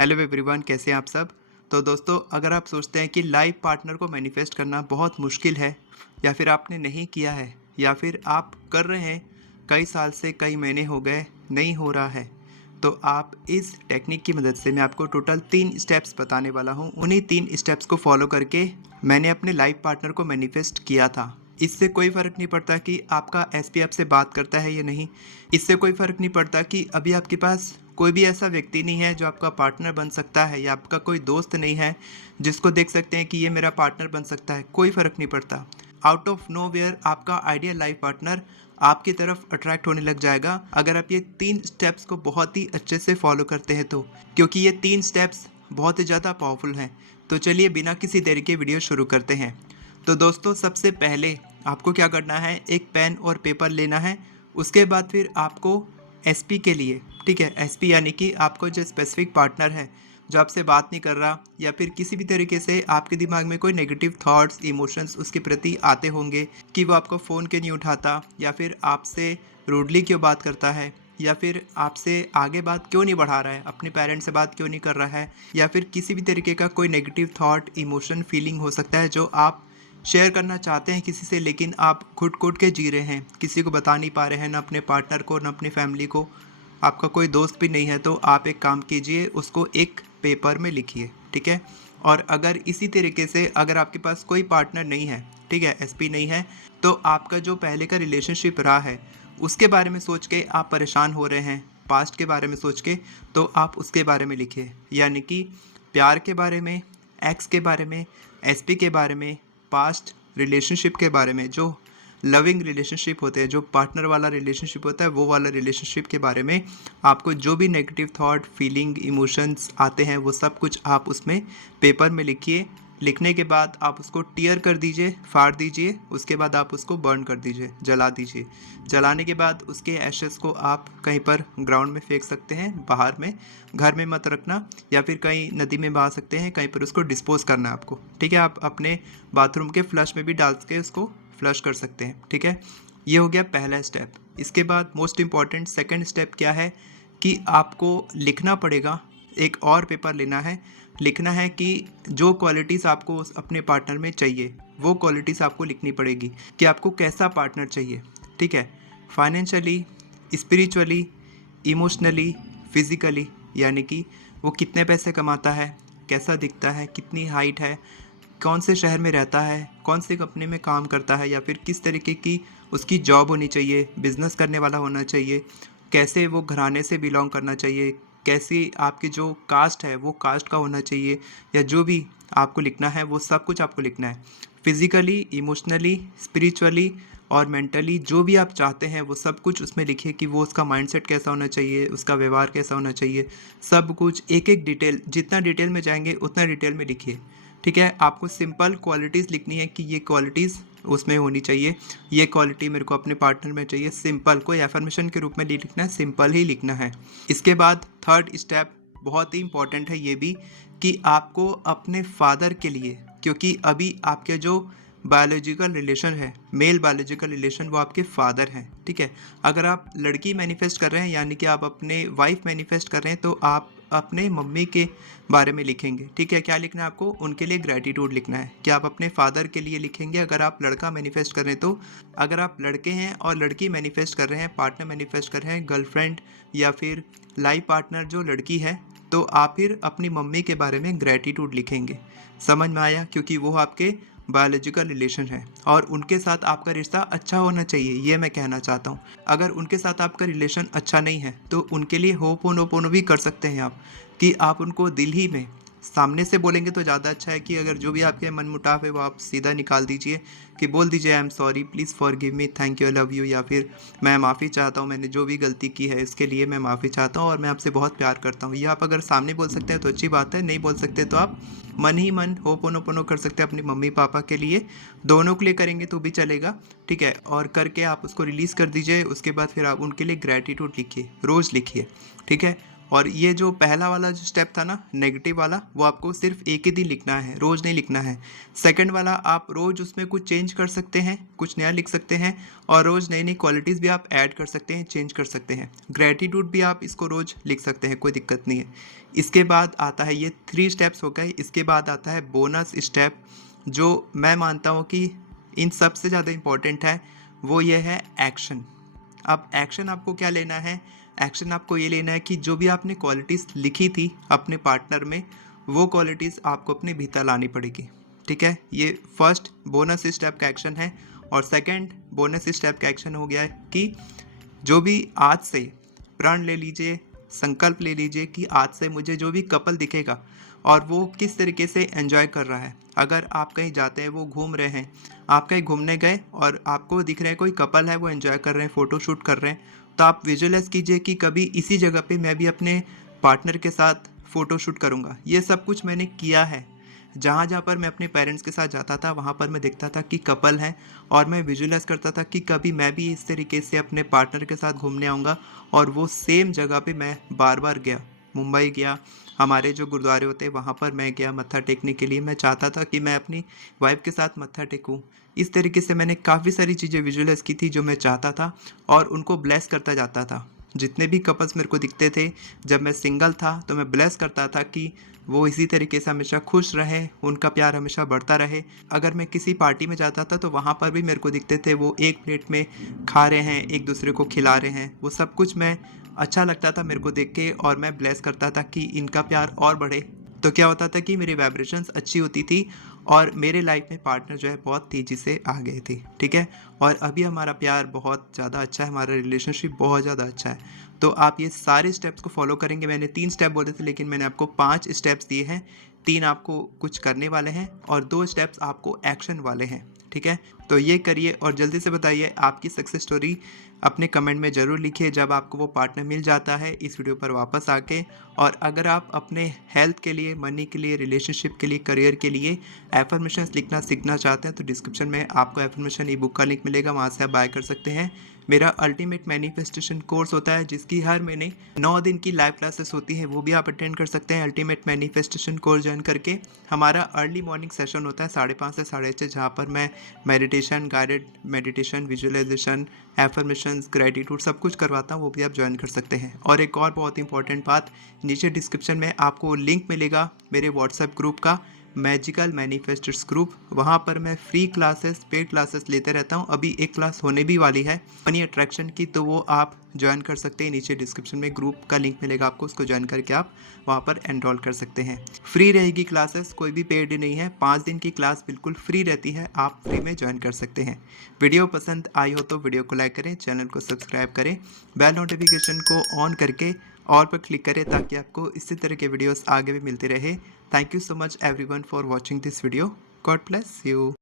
Hello everyone, कैसे हैं आप सब। तो दोस्तों, अगर आप सोचते हैं कि लाइफ पार्टनर को मैनिफेस्ट करना बहुत मुश्किल है या फिर आपने नहीं किया है या फिर आप कर रहे हैं, कई साल से कई महीने हो गए नहीं हो रहा है, तो आप इस टेक्निक की मदद से मैं आपको टोटल 3 स्टेप्स बताने वाला हूँ। उन्हीं 3 स्टेप्स को फॉलो करके मैंने अपने लाइफ पार्टनर को मैनिफेस्ट किया था। इससे कोई फ़र्क नहीं पड़ता कि आपका एसपी आपसे बात करता है या नहीं। इससे कोई फ़र्क नहीं पड़ता कि अभी आपके पास कोई भी ऐसा व्यक्ति नहीं है जो आपका पार्टनर बन सकता है, या आपका कोई दोस्त नहीं है जिसको देख सकते हैं कि ये मेरा पार्टनर बन सकता है। कोई फ़र्क नहीं पड़ता। आउट ऑफ नोवेयर आपका आइडियल लाइफ पार्टनर आपकी तरफ अट्रैक्ट होने लग जाएगा, अगर आप ये 3 स्टेप्स को बहुत ही अच्छे से फॉलो करते हैं तो, क्योंकि ये 3 स्टेप्स बहुत ही ज़्यादा पावरफुल हैं। तो चलिए बिना किसी देरी के वीडियो शुरू करते हैं। तो दोस्तों, सबसे पहले आपको क्या करना है, एक पेन और पेपर लेना है। उसके बाद फिर आपको एसपी के लिए, ठीक है, एसपी यानी कि आपको जो स्पेसिफिक पार्टनर है जो आपसे बात नहीं कर रहा, या फिर किसी भी तरीके से आपके दिमाग में कोई नेगेटिव थॉट्स इमोशंस उसके प्रति आते होंगे कि वो आपको फ़ोन क्यों नहीं उठाता, या फिर आपसे रूडली क्यों बात करता है, या फिर आपसे आगे बात क्यों नहीं बढ़ा रहा है, अपने पेरेंट्स से बात क्यों नहीं कर रहा है, या फिर किसी भी तरीके का कोई नेगेटिव थॉट इमोशन फीलिंग हो सकता है जो आप शेयर करना चाहते हैं किसी से, लेकिन आप घुट-घुट के जी रहे हैं, किसी को बता नहीं पा रहे हैं, ना अपने पार्टनर को, ना अपनी फैमिली को, आपका कोई दोस्त भी नहीं है। तो आप एक काम कीजिए, उसको एक पेपर में लिखिए, ठीक है। और अगर इसी तरीके से अगर आपके पास कोई पार्टनर नहीं है, ठीक है, एसपी नहीं है, तो आपका जो पहले का रिलेशनशिप रहा है उसके बारे में सोच के आप परेशान हो रहे हैं, पास्ट के बारे में सोच के, तो आप उसके बारे में लिखिए। यानी कि प्यार के बारे में, एक्स के बारे में, एसपी के बारे में, पास्ट रिलेशनशिप के बारे में, जो लविंग रिलेशनशिप होते हैं, जो पार्टनर वाला रिलेशनशिप होता है, वो वाला रिलेशनशिप के बारे में आपको जो भी नेगेटिव थॉट फीलिंग इमोशंस आते हैं वो सब कुछ आप उसमें पेपर में लिखिए। लिखने के बाद आप उसको टीयर कर दीजिए, फाड़ दीजिए। उसके बाद आप उसको बर्न कर दीजिए, जला दीजिए। जलाने के बाद उसके एशेस को आप कहीं पर ग्राउंड में फेंक सकते हैं, बाहर में, घर में मत रखना, या फिर कहीं नदी में बहा सकते हैं, कहीं पर उसको डिस्पोज करना है आपको, ठीक है। आप अपने बाथरूम के फ्लश में भी डाल के उसको फ्लश कर सकते हैं, ठीक है। ये हो गया पहला स्टेप। इसके बाद मोस्ट इम्पॉर्टेंट सेकंड स्टेप क्या है कि आपको लिखना पड़ेगा, एक और पेपर लेना है। लिखना है कि जो क्वालिटीज़ आपको अपने पार्टनर में चाहिए वो क्वालिटीज़ आपको लिखनी पड़ेगी कि आपको कैसा पार्टनर चाहिए, ठीक है। फाइनेंशियली, स्पिरिचुअली, इमोशनली, फिज़िकली, यानी कि वो कितने पैसे कमाता है, कैसा दिखता है, कितनी हाइट है, कौन से शहर में रहता है, कौन सी कंपनी में काम करता है, या फिर किस तरीके की उसकी जॉब होनी चाहिए, बिजनेस करने वाला होना चाहिए, कैसे वो घराने से बिलोंग करना चाहिए, कैसी आपकी जो कास्ट है वो कास्ट का होना चाहिए, या जो भी आपको लिखना है वो सब कुछ आपको लिखना है। फिज़िकली, इमोशनली, स्पिरिचुअली और मेंटली जो भी आप चाहते हैं वो सब कुछ उसमें लिखिए कि वो उसका माइंडसेट कैसा होना चाहिए, उसका व्यवहार कैसा होना चाहिए, सब कुछ एक एक डिटेल, जितना डिटेल में जाएंगे उतना डिटेल में लिखिए, ठीक है। आपको सिंपल क्वालिटीज़ लिखनी है कि ये क्वालिटीज़ उसमें होनी चाहिए, ये क्वालिटी मेरे को अपने पार्टनर में चाहिए। सिंपल, कोई एफर्मेशन के रूप में नहीं लिखना है, सिंपल ही लिखना है। इसके बाद थर्ड स्टेप बहुत ही इंपॉर्टेंट है ये भी, कि आपको अपने फादर के लिए, क्योंकि अभी आपके जो बायोलॉजिकल रिलेशन है, मेल बायोलॉजिकल रिलेशन, वो आपके फादर हैं, ठीक है। अगर आप लड़की मैनिफेस्ट कर रहे हैं, यानी कि आप अपने वाइफ मैनिफेस्ट कर रहे हैं, तो आप अपने मम्मी के बारे में लिखेंगे, ठीक है। क्या लिखना है आपको, उनके लिए ग्रैटिट्यूड लिखना है कि आप अपने फादर के लिए लिखेंगे। अगर आप लड़का मैनिफेस्ट कर रहे हैं तो, अगर आप लड़के हैं और लड़की मैनिफेस्ट कर रहे हैं, पार्टनर मैनिफेस्ट कर रहे हैं, गर्लफ्रेंड या फिर लाइफ पार्टनर जो लड़की है, तो आप फिर अपनी मम्मी के बारे में ग्रैटिट्यूड लिखेंगे। समझ में आया, क्योंकि वो आपके बायोलॉजिकल रिलेशन है और उनके साथ आपका रिश्ता अच्छा होना चाहिए, ये मैं कहना चाहता हूँ। अगर उनके साथ आपका रिलेशन अच्छा नहीं है तो उनके लिए होपोनोपोनो भी कर सकते हैं आप, कि आप उनको दिल ही में, सामने से बोलेंगे तो ज़्यादा अच्छा है कि अगर जो भी आपके मन मुटाव है वो आप सीधा निकाल दीजिए, कि बोल दीजिए I am sorry, please forgive me, thank you, I love you, या फिर मैं माफ़ी चाहता हूँ, मैंने जो भी गलती की है इसके लिए मैं माफ़ी चाहता हूँ और मैं आपसे बहुत प्यार करता हूँ। ये आप अगर सामने बोल सकते हैं तो अच्छी बात है, नहीं बोल सकते तो आप मन ही मन होपोनोपोनो कर सकते हैं अपनी मम्मी पापा के लिए, दोनों के लिए करेंगे तो भी चलेगा, ठीक है। और करके आप उसको रिलीज़ कर दीजिए। उसके बाद फिर आप उनके लिए ग्रैटिट्यूड लिखिए, रोज़ लिखिए, ठीक है। और ये जो पहला वाला जो स्टेप था ना नेगेटिव वाला, वो आपको सिर्फ एक ही दिन लिखना है, रोज़ नहीं लिखना है। सेकंड वाला आप रोज़ उसमें कुछ चेंज कर सकते हैं, कुछ नया लिख सकते हैं, और रोज़ नई नई क्वालिटीज़ भी आप ऐड कर सकते हैं, चेंज कर सकते हैं। ग्रेटिट्यूड भी आप इसको रोज़ लिख सकते हैं, कोई दिक्कत नहीं है। इसके बाद आता है, ये 3 स्टेप्स हो गए। इसके बाद आता है बोनस स्टेप, जो मैं मानता हूँ कि इन सबसे ज़्यादा इम्पोर्टेंट है। वो ये है एक्शन। अब एक्शन आपको क्या लेना है? एक्शन आपको ये लेना है कि जो भी आपने क्वालिटीज़ लिखी थी अपने पार्टनर में, वो क्वालिटीज़ आपको अपने भीतर लानी पड़ेगी। ठीक है, ये फर्स्ट बोनस स्टेप का एक्शन है। और सेकंड बोनस स्टेप का एक्शन हो गया है कि जो भी आज से प्रण ले लीजिए, संकल्प ले लीजिए कि आज से मुझे जो भी कपल दिखेगा और वो किस तरीके से एंजॉय कर रहा है। अगर आप कहीं जाते हैं, वो घूम रहे हैं, आप कहीं घूमने गए और आपको दिख रहा है कोई कपल है, वो एंजॉय कर रहे हैं, फ़ोटो शूट कर रहे हैं, तो आप विजुअलाइज कीजिए कि कभी इसी जगह पे मैं भी अपने पार्टनर के साथ फ़ोटो शूट करूँगा। ये सब कुछ मैंने किया है। जहाँ जहाँ पर मैं अपने पेरेंट्स के साथ जाता था, वहाँ पर मैं देखता था कि कपल हैं, और मैं विजुअलाइज करता था कि कभी मैं भी इस तरीके से अपने पार्टनर के साथ घूमने आऊँगा। और वो सेम जगह पे मैं बार बार गया, मुंबई गया, हमारे जो गुरुद्वारे होते हैं वहाँ पर मैं गया मत्था टेकने के लिए। मैं चाहता था कि मैं अपनी वाइफ के साथ मत्था टेकूँ। इस तरीके से मैंने काफ़ी सारी चीज़ें विजुअलाइज की थी जो मैं चाहता था, और उनको ब्लेस करता जाता था। जितने भी कपल्स मेरे को दिखते थे जब मैं सिंगल था, तो मैं ब्लेस करता था कि वो इसी तरीके से हमेशा खुश रहे, उनका प्यार हमेशा बढ़ता रहे। अगर मैं किसी पार्टी में जाता था तो वहाँ पर भी मेरे को दिखते थे वो एक प्लेट में खा रहे हैं, एक दूसरे को खिला रहे हैं। वो सब कुछ मैं अच्छा लगता था मेरे को देख के, और मैं ब्लेस करता था कि इनका प्यार और बढ़े। तो क्या होता था कि मेरी वाइब्रेशंस अच्छी होती थी, और मेरे लाइफ में पार्टनर जो है बहुत तेज़ी से आ गए थे। ठीक है, और अभी हमारा प्यार बहुत ज़्यादा अच्छा है, हमारा रिलेशनशिप बहुत ज़्यादा अच्छा है। तो आप ये सारे स्टेप्स को फॉलो करेंगे। मैंने 3 स्टेप बोले थे, लेकिन मैंने आपको 5 स्टेप्स दिए हैं। 3 आपको कुछ करने वाले हैं, और 2 स्टेप्स आपको एक्शन वाले हैं। ठीक है, तो ये करिए, और जल्दी से बताइए आपकी सक्सेस स्टोरी अपने कमेंट में ज़रूर लिखिए जब आपको वो पार्टनर मिल जाता है इस वीडियो पर वापस आके। और अगर आप अपने हेल्थ के लिए, मनी के लिए, रिलेशनशिप के लिए, करियर के लिए एफर्मेशंस लिखना सीखना चाहते हैं, तो डिस्क्रिप्शन में आपको एफर्मेशन ई बुक का लिंक मिलेगा, वहाँ से आप बाय कर सकते हैं। मेरा अल्टीमेट मैनिफेस्टेशन कोर्स होता है, जिसकी हर महीने 9 दिन की लाइव क्लासेस होती है, वो भी आप अटेंड कर सकते हैं अल्टीमेट मैनिफेस्टेशन कोर्स ज्वाइन करके। हमारा अर्ली मॉर्निंग सेशन होता है 5:30 से 6:30, जहाँ पर मैं meditation, guided meditation, visualisation, affirmations, gratitude सब कुछ करवाता हूँ, वो भी आप ज्वाइन कर सकते हैं। और एक और बहुत इंपॉर्टेंट बात, नीचे डिस्क्रिप्शन में आपको लिंक मिलेगा मेरे व्हाट्सएप ग्रुप का, मैजिकल मैनिफेस्टर्स ग्रुप। वहाँ पर मैं फ्री क्लासेस, पेड क्लासेस लेते रहता हूँ। अभी एक क्लास होने भी वाली है मनी अट्रैक्शन की, तो वो आप ज्वाइन कर सकते हैं। नीचे डिस्क्रिप्शन में ग्रुप का लिंक मिलेगा आपको, उसको ज्वाइन करके आप वहाँ पर एनरोल कर सकते हैं। फ्री रहेगी क्लासेस, कोई भी पेड नहीं है। 5 दिन की क्लास बिल्कुल फ्री रहती है, आप फ्री में ज्वाइन कर सकते हैं। वीडियो पसंद आई हो तो वीडियो को लाइक करें, चैनल को सब्सक्राइब करें, बेल नोटिफिकेशन को ऑन करके ऑल पर क्लिक करें, ताकि आपको इसी तरह के वीडियोस आगे भी मिलते रहे। Thank you so much everyone for watching this video. God bless you.